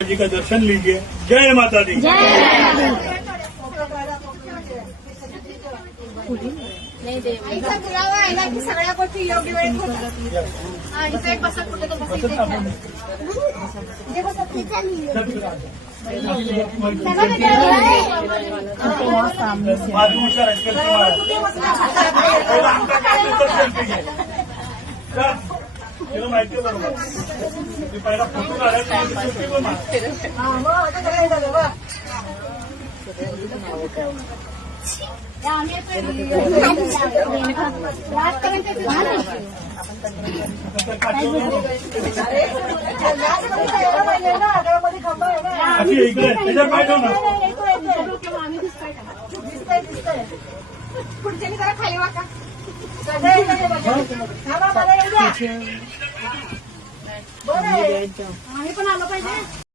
जी का दर्शन लीजिए। जय माता दी। आईचा पुरावा आहे ना की सगळ्या गोष्टी योग्य वेळेत होतात. आणि ते बसत कुठे तर बसत ते बसत माहिती बरोबर पहिला फोटो काढायचा पुढच्यानी जरा खाली वाका आम्ही पण आलो पाहिजे.